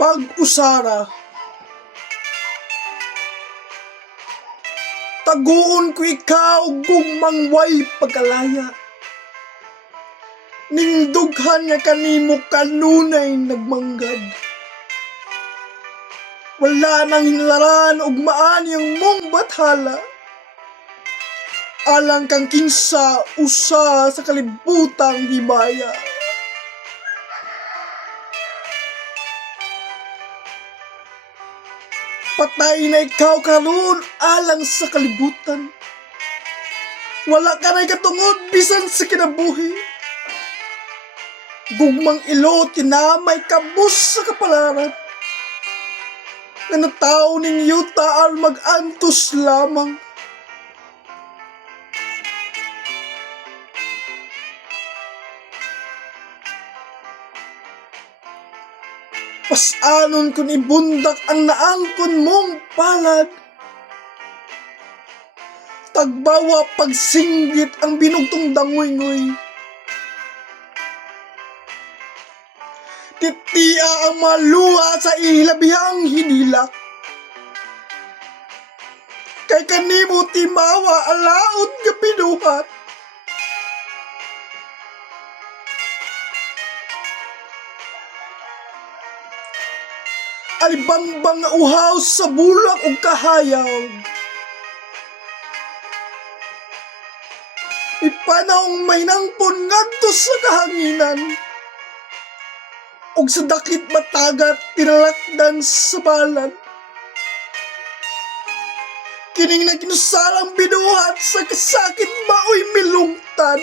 Pag-usara. Taguon ko ikaw gugmang way pagkalaya. Ning dughan nga kanimo kanunay nagmanggad. Wala nang hinlaran ug maani ang mong bathala. Alang kang kinsa usa sa kalibutang himaya. Patay na ikaw karon alang sa kalibutan. Wala ka na'y katungod bisan sa kinabuhi. Gugmang ilo tinamay kabus sa kapalaran. Nga nataw ning yuta al mag-antos lamang. Pasanon kun ibundak ang naangkon mong palad. Tagbawa pagsinggit ang binugtong dangoy-ngoy. Titia ang maluwa sa ilabihang hinilak. Kay kanimo timawa alaot nga pinuhat. Alibangbang nga uhaw sa bulak ug kahayaw. Ipanawng may nangpon ngadto sa kahanginan. Ug sa dakit matagat tinalakdan sa balan. Kining nagkinusarang binuhat sa kasakit maoy milungtan.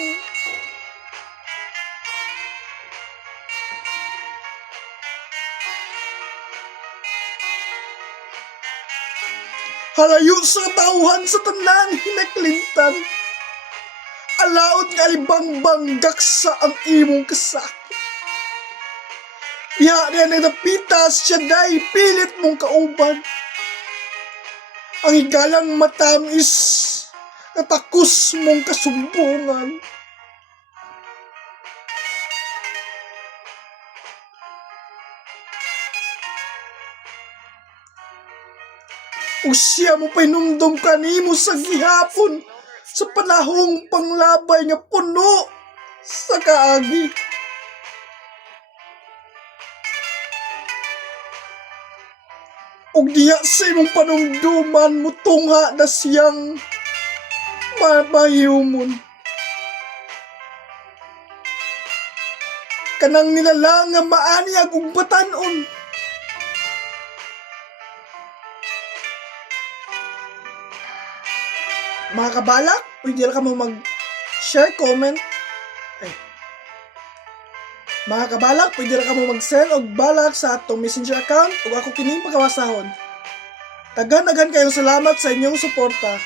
Halayo sa tauhan sa tanang hinaklintan. Alaot nga alibangbang gaksa ang imong kasakit. Diha niya nagdapitas siya day pilit mong kauban. Ang higalang matamis na takos mong kasumbungan. O siya mo pinumdum kanimo sa gihapon sa panahong panglabay nga puno sa kaagi. Og diha sa imong panumduman mo tungha na siyang mapahiyumon. Kanang nilalang nga maaniag ug batan-on. Mga kabalak, pwede ka mo mag-share, comment. Mga kabalak, pwede ka mo mag-send og balak sa atong messenger account ug ako kining pagkawasahon. Daghan kayong salamat sa inyong suporta.